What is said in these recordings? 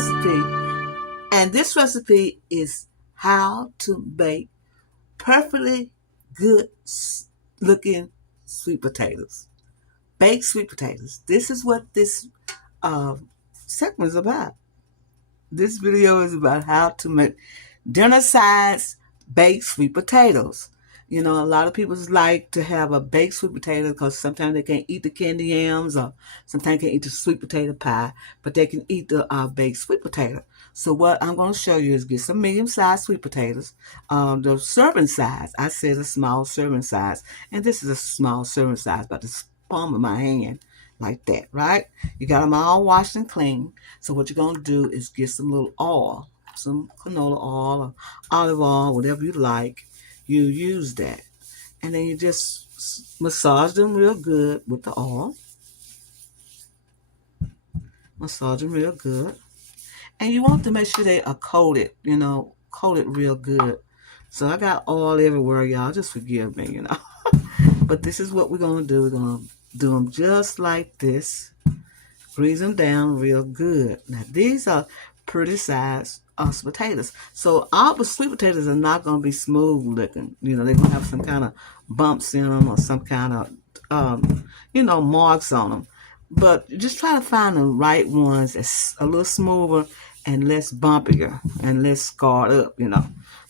recipe. And this recipe is how to bake perfectly good looking sweet potatoes. Baked sweet potatoes. This is what this uh, segment is about. This video is about how to make dinner size baked sweet potatoes. You know, a lot of people like to have a baked sweet potato because sometimes they can't eat the candy yams or sometimes they can't eat the sweet potato pie, but they can eat the baked sweet potato. So what I'm going to show you is get some medium-sized sweet potatoes. The serving size, I said a small serving size, and this is a small serving size, about the palm of my hand, like that, right? You got them all washed and clean. So what you're going to do is get some little oil, some canola oil or olive oil, whatever you like. You use that. And then you just massage them real good with the oil. Massage them real good. And you want to make sure they are coated, coated real good. So I got oil everywhere, y'all. Just forgive me, But this is what we're going to do. We're going to do them just like this. Grease them down real good. Now, these are pretty sized potatoes. So our sweet potatoes are not going to be smooth looking. They're going to have some kind of bumps in them or some kind of, marks on them. But just try to find the right ones that's a little smoother and less bumpier and less scarred up,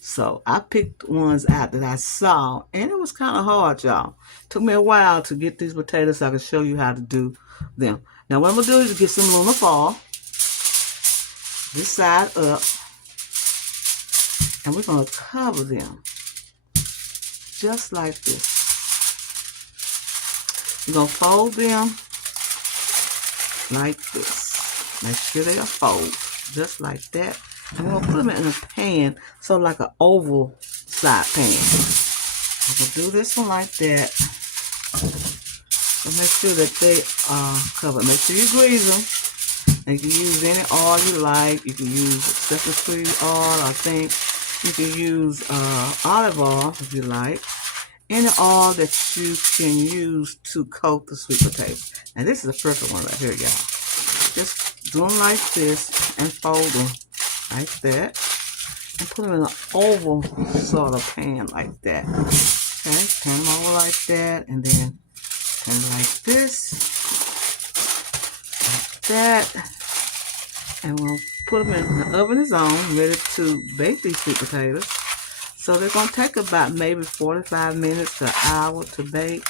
So I picked ones out that I saw, and it was kind of hard, y'all. Took me a while to get these potatoes so I could show you how to do them. Now what I'm going to do is get some aluminum foil, this side up, and we're going to cover them just like this. We're going to fold them like this. Make sure they are folded just like that. And we're going to put them in a pan, so like an oval side pan. We'll do this one like that. So make sure that they are covered. Make sure you grease them. And you can use any oil you like. You can use sesame oil, I think. You can use olive oil if you like. Any oil that you can use to coat the sweet potatoes. And this is a perfect one right here, y'all. Just do them like this and fold them like that. And put them in an oval sort of pan like that. Okay, turn them over like that. And then turn it like this. Like that. And we'll put them in the oven is on, ready to bake these sweet potatoes. So they're going to take about maybe 45 minutes to an hour to bake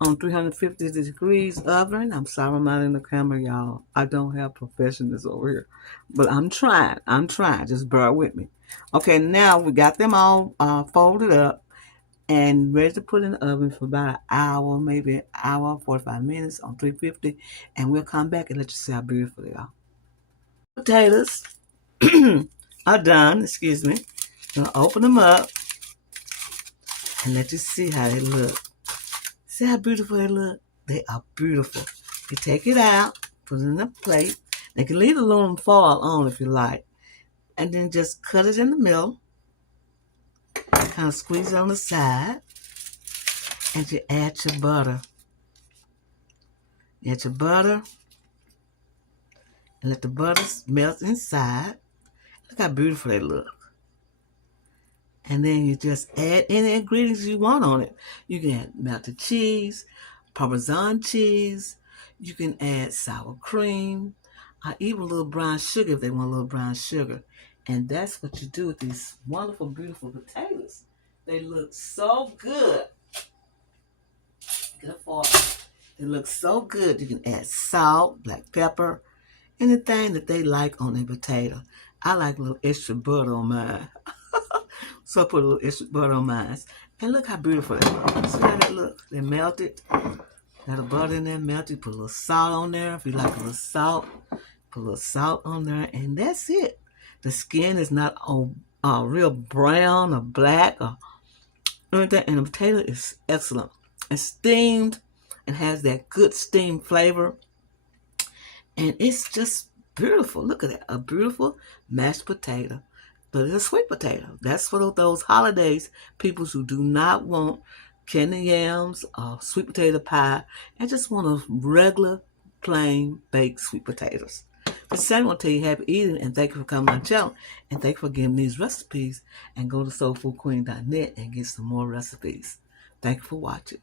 on 350 degrees oven. I'm sorry I'm not in the camera, y'all. I don't have professionals over here. But I'm trying. Just bear with me. Okay, now we got them all folded up and ready to put in the oven for about an hour, maybe an hour, 45 minutes on 350. And we'll come back and let you see how beautiful they are. Potatoes are done, excuse me. I'm going to open them up and let you see how they look. See how beautiful they look? They are beautiful. You take it out, put it in a plate. You can leave the aluminum foil on if you like. And then just cut it in the middle. Kind of squeeze it on the side. And you add your butter. You add your butter. And let the butter melt inside. Look how beautiful they look. And then you just add any ingredients you want on it. You can add melted cheese, Parmesan cheese. You can add sour cream, or even a little brown sugar if they want a little brown sugar. And that's what you do with these wonderful, beautiful potatoes. They look so good. Get a fork. They look so good. You can add salt, black pepper, anything that they like on their potato. I like a little extra butter on mine. So I put a little extra butter on mine. And look how beautiful they look. See how they look? They melted. Got the butter in there melted. Put a little salt on there if you like a little salt. Put a little salt on there. And that's it. The skin is not real brown or black or anything. And the potato is excellent. It's steamed and has that good steamed flavor. And it's just beautiful. Look at that. A beautiful mashed potato. But it's a sweet potato. That's for those holidays, people who do not want candy yams or sweet potato pie and just want a regular, plain baked sweet potatoes. This is Sandy. I want to tell you happy eating and thank you for coming on my channel. And thank you for giving me these recipes. And go to soulfoodqueen.net and get some more recipes. Thank you for watching.